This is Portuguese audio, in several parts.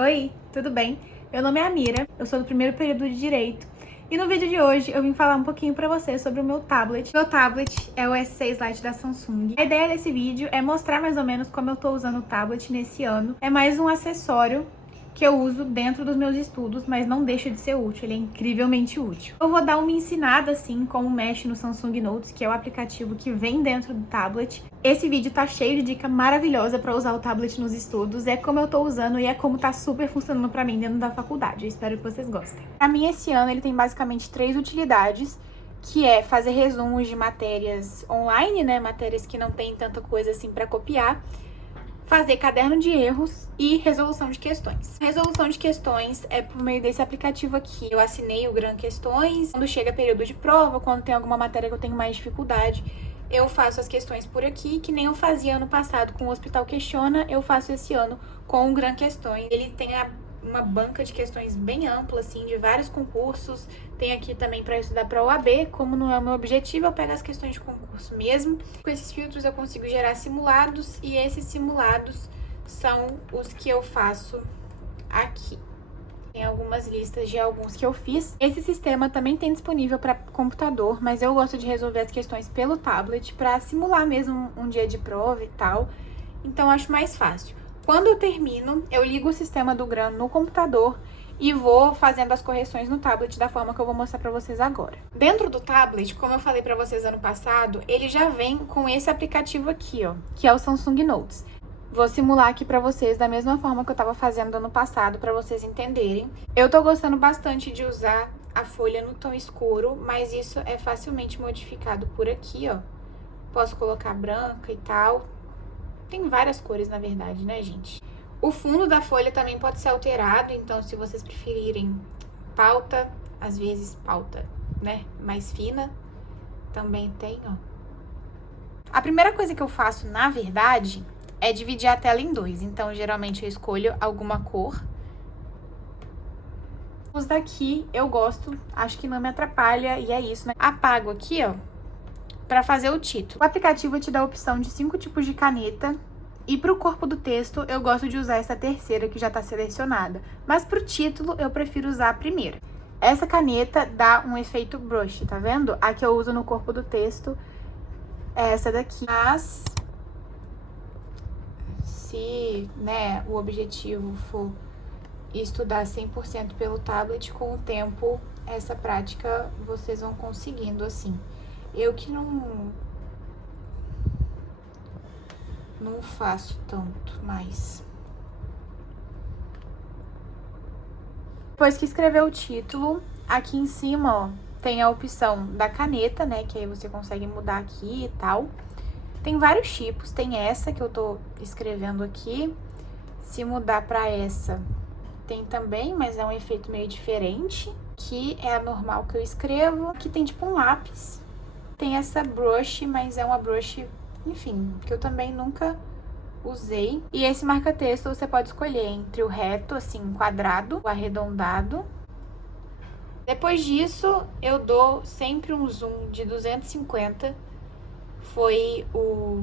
Oi, tudo bem? Meu nome é Amira, eu sou do primeiro período de Direito e no vídeo de hoje eu vim falar um pouquinho pra você sobre o meu tablet. Meu tablet é o S6 Lite da Samsung. A ideia desse vídeo é mostrar mais ou menos como eu tô usando o tablet nesse ano. É mais um acessório que eu uso dentro dos meus estudos, mas não deixa de ser útil, ele é incrivelmente útil. Eu vou dar uma ensinada, assim, como mexe no Samsung Notes, que é o aplicativo que vem dentro do tablet. Esse vídeo tá cheio de dica maravilhosa para usar o tablet nos estudos, é como eu tô usando e é como tá super funcionando para mim dentro da faculdade. Eu espero que vocês gostem. Para mim, esse ano, ele tem basicamente 3 utilidades, que é fazer resumos de matérias online, né, matérias que não tem tanta coisa assim para copiar, fazer caderno de erros e resolução de questões. Resolução de questões é por meio desse aplicativo aqui. Eu assinei o Gran Questões. Quando chega período de prova, quando tem alguma matéria que eu tenho mais dificuldade, eu faço as questões por aqui, que nem eu fazia ano passado com o Hospital Questiona, eu faço esse ano com o Gran Questões. Ele tem uma banca de questões bem ampla, assim, de vários concursos. Tem aqui também para estudar para OAB. Como não é o meu objetivo, eu pego as questões de concurso mesmo. Com esses filtros eu consigo gerar simulados e esses simulados são os que eu faço aqui. Tem algumas listas de alguns que eu fiz. Esse sistema também tem disponível para computador, mas eu gosto de resolver as questões pelo tablet para simular mesmo um dia de prova e tal. Então acho mais fácil. Quando eu termino, eu ligo o sistema do Gran no computador e vou fazendo as correções no tablet da forma que eu vou mostrar pra vocês agora. Dentro do tablet, como eu falei pra vocês ano passado, ele já vem com esse aplicativo aqui, ó, que é o Samsung Notes. Vou simular aqui pra vocês da mesma forma que eu tava fazendo ano passado, pra vocês entenderem. Eu tô gostando bastante de usar a folha no tom escuro, mas isso é facilmente modificado por aqui, ó. Posso colocar branca e tal. Tem várias cores, na verdade, né, gente? O fundo da folha também pode ser alterado, então se vocês preferirem pauta, às vezes pauta, né, mais fina, também tem, ó. A primeira coisa que eu faço, na verdade, é dividir a tela em dois. Então, geralmente eu escolho alguma cor. Os daqui eu gosto, acho que não me atrapalha e é isso, né? Apago aqui, ó, para fazer o título. O aplicativo te dá a opção de 5 tipos de caneta. E para o corpo do texto, eu gosto de usar essa terceira que já está selecionada. Mas para o título, eu prefiro usar a primeira. Essa caneta dá um efeito brush, tá vendo? A que eu uso no corpo do texto é essa daqui. Mas, se, né, o objetivo for estudar 100% pelo tablet, com o tempo, essa prática vocês vão conseguindo, assim. Eu que não faço tanto mais. Depois que escreveu o título, aqui em cima, ó, tem a opção da caneta, né, que aí você consegue mudar aqui e tal. Tem vários tipos, tem essa que eu tô escrevendo aqui. Se mudar pra essa, tem também, mas é um efeito meio diferente, que é a normal que eu escrevo. Aqui tem tipo um lápis. Tem essa brush, mas é uma brush, enfim, que eu também nunca usei. E esse marca-texto você pode escolher entre o reto, assim, quadrado, o arredondado. Depois disso, eu dou sempre um zoom de 250. Foi o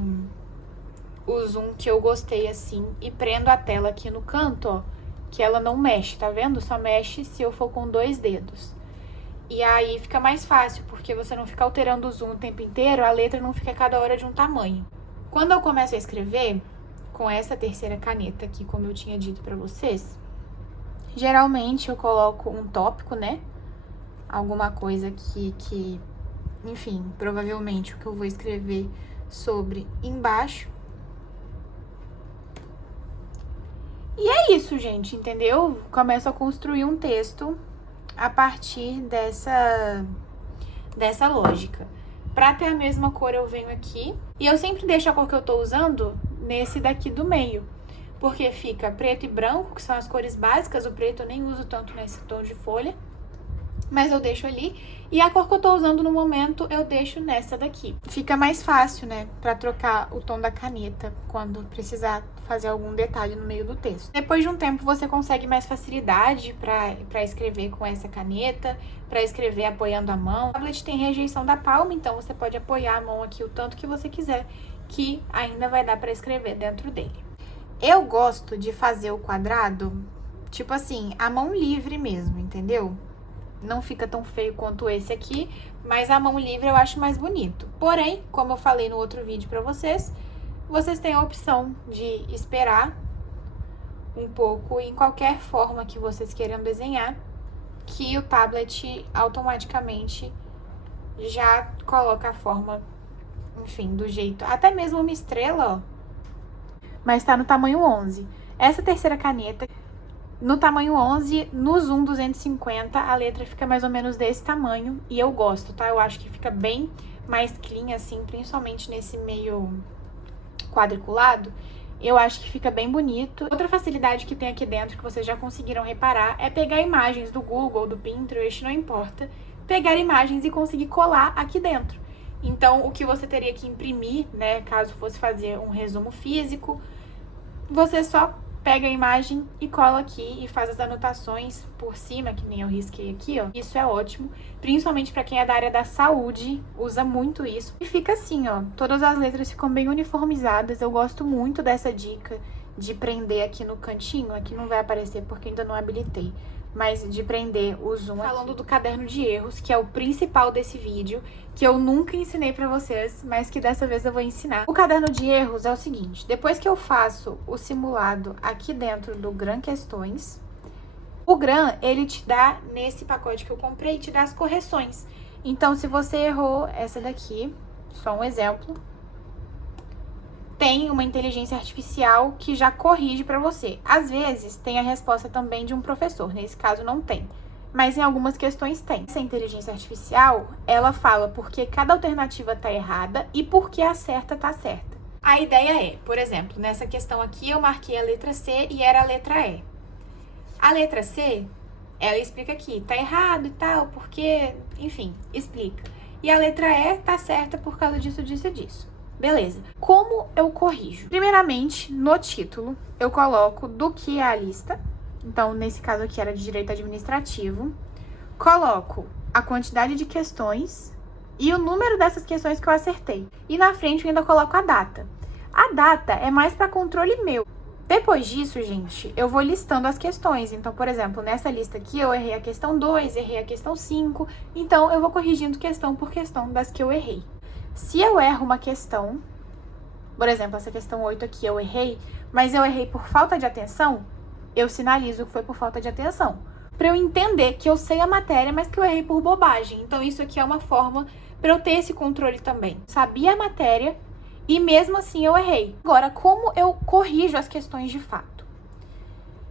zoom que eu gostei, assim. E prendo a tela aqui no canto, ó, que ela não mexe, tá vendo? Só mexe se eu for com 2 dedos. E aí fica mais fácil, porque você não fica alterando o zoom o tempo inteiro, a letra não fica cada hora de um tamanho. Quando eu começo a escrever, com essa terceira caneta aqui, como eu tinha dito pra vocês, geralmente eu coloco um tópico, né? Alguma coisa que enfim, provavelmente o que eu vou escrever sobre embaixo. E é isso, gente, entendeu? Começo a construir um texto a partir dessa lógica. Pra ter a mesma cor, eu venho aqui. E eu sempre deixo a cor que eu tô usando nesse daqui do meio. Porque fica preto e branco, que são as cores básicas. O preto eu nem uso tanto nesse tom de folha, mas eu deixo ali. E a cor que eu tô usando no momento, eu deixo nessa daqui. Fica mais fácil, né, pra trocar o tom da caneta quando precisar fazer algum detalhe no meio do texto. Depois de um tempo, você consegue mais facilidade pra escrever com essa caneta, pra escrever apoiando a mão. O tablet tem rejeição da palma, então você pode apoiar a mão aqui o tanto que você quiser, que ainda vai dar pra escrever dentro dele. Eu gosto de fazer o quadrado Tipo assim, a mão livre mesmo, entendeu? Não fica tão feio quanto esse aqui, mas a mão livre eu acho mais bonito. Porém, como eu falei no outro vídeo pra vocês, vocês têm a opção de esperar um pouco em qualquer forma que vocês queiram desenhar, que o tablet automaticamente já coloca a forma, enfim, do jeito. Até mesmo uma estrela, ó, mas tá no tamanho 11. Essa terceira caneta, no tamanho 11, no zoom 250, a letra fica mais ou menos desse tamanho. E eu gosto, tá? Eu acho que fica bem mais clean, assim, principalmente nesse meio quadriculado. Eu acho que fica bem bonito. Outra facilidade que tem aqui dentro, que vocês já conseguiram reparar, é pegar imagens do Google, do Pinterest, não importa. Pegar imagens e conseguir colar aqui dentro. Então, o que você teria que imprimir, né, caso fosse fazer um resumo físico, você só pega a imagem e cola aqui e faz as anotações por cima, que nem eu risquei aqui, ó. Isso é ótimo, principalmente para quem é da área da saúde, usa muito isso. E fica assim, ó, todas as letras ficam bem uniformizadas. Eu gosto muito dessa dica de prender aqui no cantinho. Aqui não vai aparecer porque ainda não habilitei, mas de prender o zoom aqui. Falando do caderno de erros, que é o principal desse vídeo, que eu nunca ensinei pra vocês, mas que dessa vez eu vou ensinar. O caderno de erros é o seguinte: depois que eu faço o simulado aqui dentro do Gran Questões, o Gran, ele te dá, nesse pacote que eu comprei, te dá as correções. Então, se você errou essa daqui, só um exemplo, tem uma inteligência artificial que já corrige pra você. Às vezes, tem a resposta também de um professor, nesse caso não tem. Mas em algumas questões tem. Essa inteligência artificial, ela fala por que cada alternativa tá errada e por que a certa tá certa. A ideia é, por exemplo, nessa questão aqui eu marquei a letra C e era a letra E. A letra C, ela explica aqui, tá errado e tal, porque, enfim, explica. E a letra E tá certa por causa disso, disso e disso. Beleza. Como eu corrijo? Primeiramente, no título, eu coloco do que é a lista. Então, nesse caso aqui era de direito administrativo. Coloco a quantidade de questões e o número dessas questões que eu acertei. E na frente eu ainda coloco a data. A data é mais para controle meu. Depois disso, gente, eu vou listando as questões. Então, por exemplo, nessa lista aqui eu errei a questão 2, errei a questão 5. Então, eu vou corrigindo questão por questão das que eu errei. Se eu erro uma questão, por exemplo, essa questão 8 aqui eu errei, mas eu errei por falta de atenção, eu sinalizo que foi por falta de atenção. Pra eu entender que eu sei a matéria, mas que eu errei por bobagem. Então, isso aqui é uma forma pra eu ter esse controle também. Sabia a matéria e mesmo assim eu errei. Agora, como eu corrijo as questões de fato?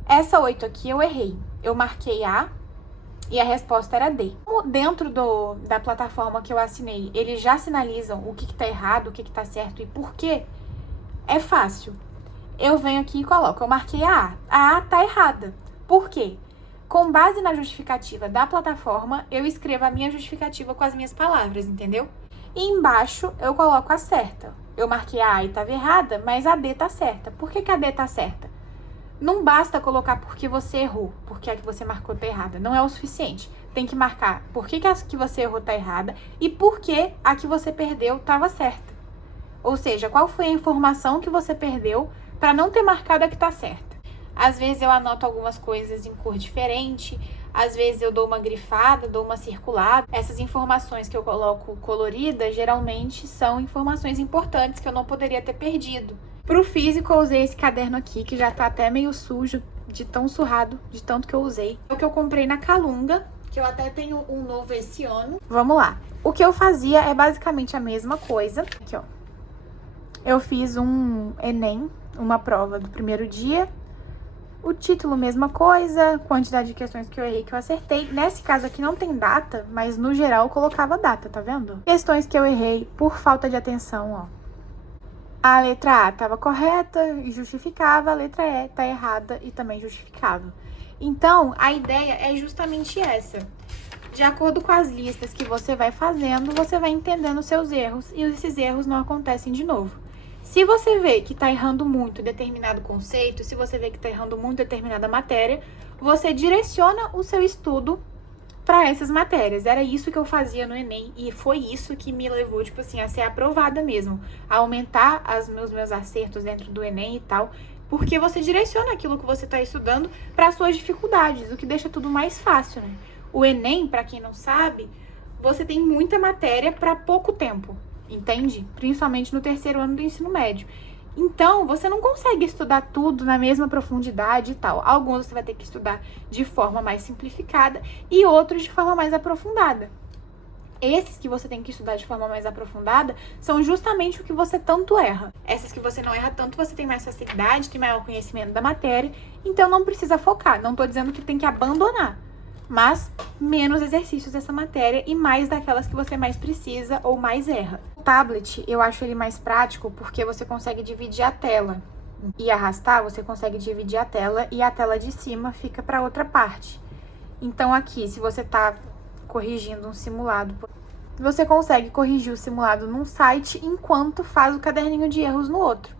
Essa 8 aqui eu errei. Eu marquei A e a resposta era D. Como dentro da plataforma que eu assinei, eles já sinalizam o que tá errado, o que tá certo e por quê, é fácil. Eu venho aqui e coloco, eu marquei a A. A A tá errada. Por quê? Com base na justificativa da plataforma, eu escrevo a minha justificativa com as minhas palavras, entendeu? E embaixo eu coloco a certa. Eu marquei a A e estava errada, mas a D tá certa. Por que a D tá certa? Não basta colocar porque você errou, porque a que você marcou tá errada. Não é o suficiente. Tem que marcar por que a que você errou tá errada e por que a que você perdeu estava certa. Ou seja, qual foi a informação que você perdeu para não ter marcado a que tá certa. Às vezes eu anoto algumas coisas em cor diferente, às vezes eu dou uma grifada, dou uma circulada. Essas informações que eu coloco coloridas, geralmente são informações importantes que eu não poderia ter perdido. Pro físico eu usei esse caderno aqui, que já tá até meio sujo, de tão surrado, de tanto que eu usei. É o que eu comprei na Calunga, que eu até tenho um novo esse ano. Vamos lá. O que eu fazia é basicamente a mesma coisa. Aqui, ó. Eu fiz um Enem, uma prova do primeiro dia. O título, mesma coisa, quantidade de questões que eu errei, que eu acertei. Nesse caso aqui não tem data, mas no geral eu colocava data, tá vendo? Questões que eu errei por falta de atenção, ó. A letra A estava correta e justificava, a letra E tá errada e também justificava. Então, a ideia é justamente essa. De acordo com as listas que você vai fazendo, você vai entendendo os seus erros e esses erros não acontecem de novo. Se você vê que está errando muito determinado conceito, se você vê que está errando muito determinada matéria, você direciona o seu estudo para essas matérias. Era isso que eu fazia no Enem e foi isso que me levou, a ser aprovada mesmo. A aumentar os meus acertos dentro do Enem e tal, porque você direciona aquilo que você está estudando para suas dificuldades, o que deixa tudo mais fácil, né? O Enem, para quem não sabe, você tem muita matéria para pouco tempo, entende? Principalmente no terceiro ano do ensino médio. Então, você não consegue estudar tudo na mesma profundidade e tal. Alguns você vai ter que estudar de forma mais simplificada e outros de forma mais aprofundada. Esses que você tem que estudar de forma mais aprofundada são justamente o que você tanto erra. Essas que você não erra tanto, você tem mais facilidade, tem maior conhecimento da matéria, então não precisa focar. Não tô dizendo que tem que abandonar, mas menos exercícios dessa matéria e mais daquelas que você mais precisa ou mais erra. O tablet, eu acho ele mais prático porque você consegue dividir a tela. E arrastar, você consegue dividir a tela e a tela de cima fica para outra parte. Então aqui, se você tá corrigindo um simulado, você consegue corrigir o simulado num site enquanto faz o caderninho de erros no outro.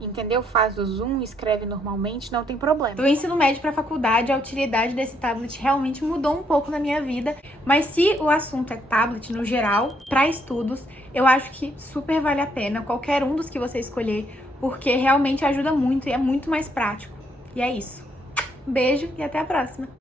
Entendeu? Faz o zoom, escreve normalmente, não tem problema. Do ensino médio para faculdade, a utilidade desse tablet realmente mudou um pouco na minha vida, mas se o assunto é tablet no geral, para estudos, eu acho que super vale a pena qualquer um dos que você escolher, porque realmente ajuda muito e é muito mais prático. E é isso. Beijo e até a próxima!